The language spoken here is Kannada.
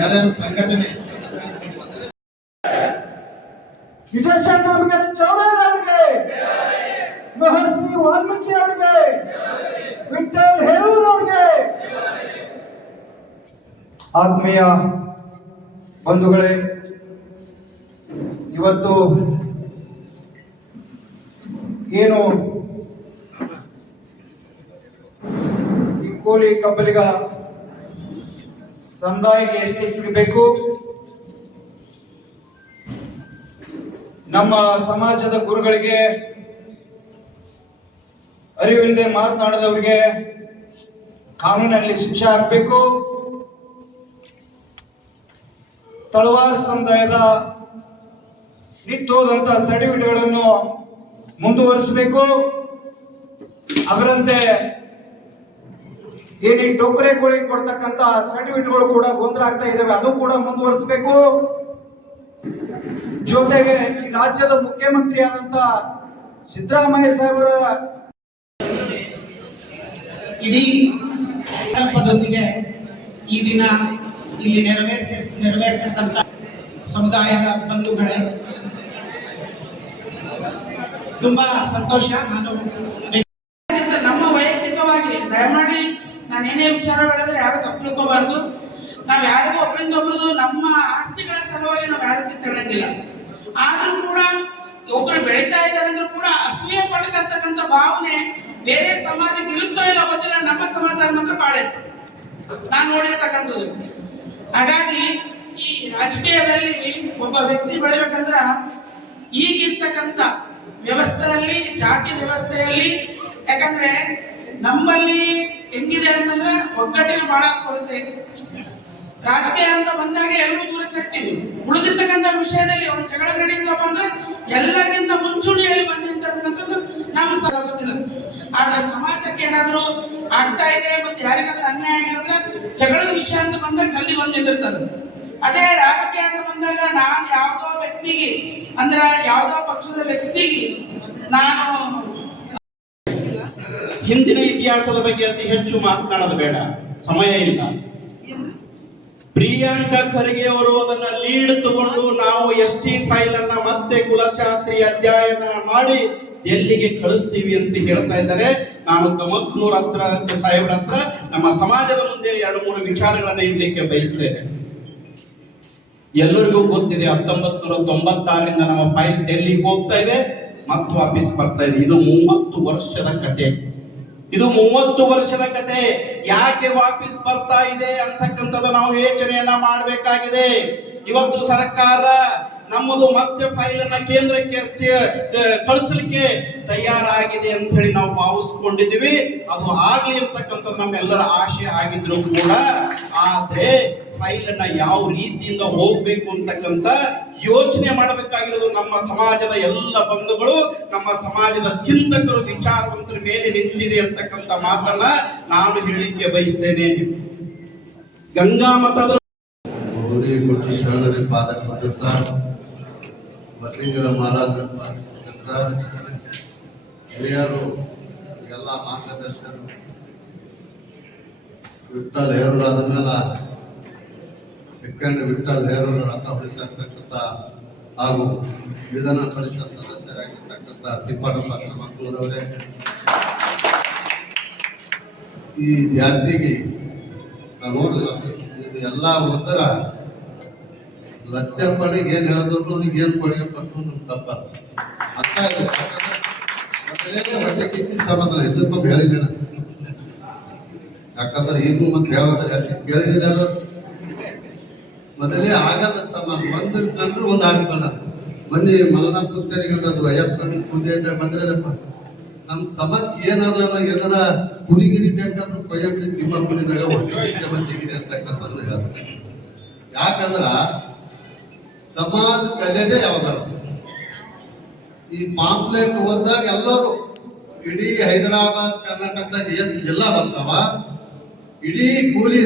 ಯಾರ್ಯಾರು ಸಂಘಟನೆ ವಿಶೇಷ ನಮಗೆ ಚೌಡಯ್ಯ ಅವರಿಗೆ, ಮಹರ್ಷಿ ವಾಲ್ಮೀಕಿ ಅವರಿಗೆ, ವಿಠಲ್ ಹೇಳೂರ್ ಅವರಿಗೆ. ಆತ್ಮೀಯ ಬಂಧುಗಳೇ, ಇವತ್ತು ಏನು ಕೋಲಿ ಕಬ್ಬಲಿಗ ಸಮುದಾಯಕ್ಕೆ ಎಷ್ಟು ಸಿಗಬೇಕು, ನಮ್ಮ ಸಮಾಜದ ಗುರುಗಳಿಗೆ, ಅರಿವಿಲ್ಲದೆ ಮಾತನಾಡಿದವರಿಗೆ ಕಾನೂನಲ್ಲಿ ಶಿಕ್ಷೆ ಆಗಬೇಕು, ತಳವಾರ ಸಮುದಾಯದ ನಿಂತೋದಂತ ಸರ್ಟಿಫಿಕೇಟ್ಗಳನ್ನು ಮುಂದುವರಿಸಬೇಕು. ಅದರಂತೆ ಏನಿ ಟೋಕರೆಗಳಿಗೆ ಕೊಡ್ತಕ್ಕಂತ ಸರ್ಟಿಫಿಕೇಟ್ಗಳು ಕೂಡ ಗೊಂದಲ ಆಗ್ತಾ ಇದಾವೆ, ಅದು ಕೂಡ ಮುಂದುವರಿಸಬೇಕು. ಜೊತೆಗೆ ಈ ರಾಜ್ಯದ ಮುಖ್ಯಮಂತ್ರಿ ಆದಂತ ಸಿದ್ದರಾಮಯ್ಯ ಸಾಹೇಬರ ಇಡೀ ಸಂಕಲ್ಪದೊಂದಿಗೆ ಈ ದಿನ ಇಲ್ಲಿ ನೆರವೇರ್ತಕ್ಕಂಥ ಸಮುದಾಯದ ಬಂಧುಗಳೇ, ತುಂಬಾ ಸಂತೋಷ. ನಮ್ಮ ವೈಯಕ್ತಿಕವಾಗಿ ದಯಮಾಡಿ ನಾನೇನೇ ವಿಚಾರಗಳಿದ್ರೆ ಯಾರು ತಪ್ಪು ತಿಳ್ಕೋಬಾರ್ದು. ನಾವ್ ಯಾರಿಗೂ ಒಬ್ಬರಿಂದ ಒಬ್ಬರು ನಮ್ಮ ಆಸ್ತಿಗಳ ಸಲುವಾಗಿ ನಾವು ಯಾರು ಕಿತ್ತಳಂಗಿಲ್ಲ. ಆದ್ರೂ ಕೂಡ ಒಬ್ರು ಬೆಳೀತಾ ಇದ್ದಾರೆ ಅಂದ್ರೂ ಕೂಡ ಅಸೂಯೆ ಪಡ್ಕಂತಕ್ಕಂಥ ಭಾವನೆ ಬೇರೆ ಸಮಾಜಕ್ಕೆ ಇರುತ್ತೋ ಇಲ್ಲ ಗೊತ್ತಿಲ್ಲ, ನಮ್ಮ ಸಮಾಜದಲ್ಲಿ ಮಾತ್ರ ಬಾಳ ಇತ್ತು ನಾನು ನೋಡಿರ್ತಕ್ಕಂಥದ್ದು. ಹಾಗಾಗಿ ಈ ರಾಜಕೀಯದಲ್ಲಿ ಒಬ್ಬ ವ್ಯಕ್ತಿ ಬೆಳಿಬೇಕಂದ್ರ ಈಗಿರ್ತಕ್ಕಂಥ ವ್ಯವಸ್ಥೆಯಲ್ಲಿ, ಜಾತಿ ವ್ಯವಸ್ಥೆಯಲ್ಲಿ, ಯಾಕಂದ್ರೆ ನಮ್ಮಲ್ಲಿ ಹೆಂಗಿದೆ ಅಂತಂದ್ರೆ ಒಗ್ಗಟ್ಟಿನ ಬಹಳ ಕೊರತೆ. ರಾಜಕೀಯ ಅಂತ ಬಂದಾಗ ಎಲ್ಲರೂ ದೂರ ಸಿಗ್ತೀವಿ. ಉಳಿದಿರ್ತಕ್ಕಂಥ ವಿಷಯದಲ್ಲಿ ಒಂದು ಜಗಳ ನಡೀತಪ್ಪ ಅಂದ್ರೆ ಎಲ್ಲರಿಗಿಂತ ಮುಂಚೂಣಿಯಲ್ಲಿ ಬಂದಿರ್ತಕ್ಕಂಥದ್ದು ನಮ್ಮ ಗೊತ್ತಿಲ್ಲ. ಆದ್ರೆ ಸಮಾಜಕ್ಕೆ ಏನಾದ್ರು ಆಗ್ತಾ ಇದೆ ಮತ್ತೆ ಯಾರಿಗಾದ್ರೂ ಅನ್ಯಾಯ ಆಗಿರೋದ್ರೆ ಜಗಳದ ವಿಷಯ ಅಂತ ಬಂದಾಗ ಜಲ್ದಿ ಬಂದಿಟ್ಟಿರ್ತದೆ. ಅದೇ ರಾಜಕೀಯ ಅಂತ ಬಂದಾಗ ನಾನು ಯಾವುದೋ ವ್ಯಕ್ತಿಗೆ ಅಂದ್ರ ಯಾವುದೋ ಪಕ್ಷದ ವ್ಯಕ್ತಿಗೆ ನಾನು ಹಿಂದಿನ ಇತಿಹಾಸದ ಬಗ್ಗೆ ಅತಿ ಹೆಚ್ಚು ಮಾತನಾಡೋದು ಬೇಡ, ಸಮಯ ಇಲ್ಲ. ಪ್ರಿಯಾಂಕಾ ಖರ್ಗೆ ಅವರು ಅದನ್ನ ಲೀಡ್ ತಗೊಂಡು ನಾವು ST ಫೈಲ್ ಅನ್ನ ಮತ್ತೆ ಕುಲಶಾಸ್ತ್ರಿ ಅಧ್ಯಯನ ಮಾಡಿ ಡೆಲ್ಲಿಗೆ ಕಳಿಸ್ತೀವಿ ಅಂತ ಹೇಳ್ತಾ ಇದ್ದಾರೆ. ನಾನು ಕಮಕ್ನೂರ್ ಸಾಹೇಬ್ರ ಹತ್ರ ನಮ್ಮ ಸಮಾಜದ ಮುಂದೆ 2-3 ವಿಚಾರಗಳನ್ನ ಇಡ್ಲಿಕ್ಕೆ ಬಯಸ್ತೇನೆ. ಎಲ್ಲರಿಗೂ ಗೊತ್ತಿದೆ, 1996ರಿಂದ ನಮ್ಮ ಫೈಲ್ ಡೆಲ್ಲಿಗೆ ಹೋಗ್ತಾ ಇದೆ ಮತ್ತು ವಾಪಸ್ ಬರ್ತಾ ಇದೆ. ಇದು 30 ವರ್ಷದ ಕತೆ. ಇದು 30 ವರ್ಷದ ಕತೆ. ಯಾಕೆ ವಾಪಸ್ ಬರ್ತಾ ಇದೆ ಅಂತಕ್ಕಂಥದ್ದು ನಾವು ಯೋಚನೆಯನ್ನ ಮಾಡಬೇಕಾಗಿದೆ. ಇವತ್ತು ಸರ್ಕಾರ ನಮ್ಮದು ಮತ್ತೆ ಫೈಲನ್ನ ಕೇಂದ್ರಕ್ಕೆ ಕಳಿಸಲಿಕ್ಕೆ ತಯಾರಾಗಿದೆ ಅಂತ ಹೇಳಿ ನಾವು ಭಾವಿಸ್ಕೊಂಡಿದ್ದೀವಿ. ಅದು ಆಗ್ಲಿ ಅಂತಕ್ಕಂಥದ್ದು ನಮ್ಮೆಲ್ಲರ ಆಶೆ ಆಗಿದ್ರು ಕೂಡ, ಆದ್ರೆ ಫೈಲನ್ನ ಯಾವ ರೀತಿಯಿಂದ ಹೋಗ್ಬೇಕು ಅಂತಕ್ಕಂಥ ಯೋಚನೆ ಮಾಡಬೇಕಾಗಿರೋದು ನಮ್ಮ ಸಮಾಜದ ಎಲ್ಲ ಬಂಧುಗಳು, ನಮ್ಮ ಸಮಾಜದ ಚಿಂತಕರು, ವಿಚಾರವಂತರ ಮೇಲೆ ನಿಂತಿದೆ ಅಂತಕ್ಕಂಥ ಮಾತನ್ನ ನಾನು ಹೇಳಿಕೆ ಬಯಸ್ತೇನೆ. ಗಂಗಾ ಮತದ ಶರಣರಿಗೆ ಪಾದಕ್ಕೆ ಬಂದಿರ್ತಾ, ಮಲ್ಲಿಂಗ ಮಹಾರಾಜರ ಪಾದಕ್ಕೆ ಬಂದಿರ್ತಾ, ಹಿರಿಯರು ಎಲ್ಲ ಮಾರ್ಗದರ್ಶಕರು ವಿಠಲ್ ಹೇರೂರು ಆದ ಮೇಲೆ ಸೆಕೆಂಡ್ ವಿಠಲ್ ಹೇರೂರು ರಥ ಹೊಡಿತಕ್ಕಂಥ ಹಾಗೂ ವಿಧಾನ ಪರಿಷತ್ ಸದಸ್ಯರಾಗಿರ್ತಕ್ಕಂಥ ತಿಪ್ಪಣ್ಣ ಮಕ್ಕಳವರೇ, ಈ ಜಾತಿಗೆ ನಾವು ನೋಡಿದ್ವಿ. ಇದು ಎಲ್ಲ ಒಂಥರ ಲಕ್ಷ ಪಡೆಗೆ ಏನ್ ಹೇಳಿದ್ರು ಏನ್ ಕೊಡುಗೆ ಪಟ್ಟು ನಮ್ಗೆ ತಪ್ಪಲ್ಲ ಅರ್ಥ ಹೊಟ್ಟೆ ಕಿತ್ತಿ ಸಮಾಧಾನ ಇದಕ್ಕೊಂದು ಹೇಳಿದ. ಯಾಕಂದ್ರೆ ಈಗೂ ಮತ್ತೆ ಹೇಳಿದ್ರೆ ಕೇಳಿದ್ರೆ ಮೊದಲೇ ಆಗಲ್ಲ ಸಮಾನ ಒಂದು ಕಂಡ್ರು ಒಂದು ಆಗ್ತಾನ. ಮೊನ್ನೆ ಮಲನಾ ಪುತ್ತರಿಗೆ ಅದು ಅಯ್ಯಪ್ಪನ ಪೂಜೆ ಇದ್ದ ಬಂದ್ರಲ್ಲಪ್ಪ, ನಮ್ಮ ಸಮಾಜಕ್ಕೆ ಏನಾದ ಏನಾರ ಕುರಿಗಿರಿ ಬೇಕಾದ್ರೂ ಕೊಯ್ಯಂಬಿ ತಿಮ್ಮಪ್ಪನಿದಾಗ ಹೊಟ್ಟೆ ಬಂದಿಗಿರಿ ಅಂತಕ್ಕಂಥದ್ದು ಹೇಳೋದು. ಯಾಕಂದ್ರ ಸಮಾಜ ಕಲೆನೇ ಯಾವಾಗ ಈ ಪಾಂಪ್ಲೆಟ್ ಓದಿದಾಗ ಎಲ್ಲರೂ ಇಡೀ ಹೈದರಾಬಾದ್ ಕರ್ನಾಟಕದಾಗ ಎಲ್ಲ ಬರ್ತಾವ. ಇಡೀ ಕೂಲಿ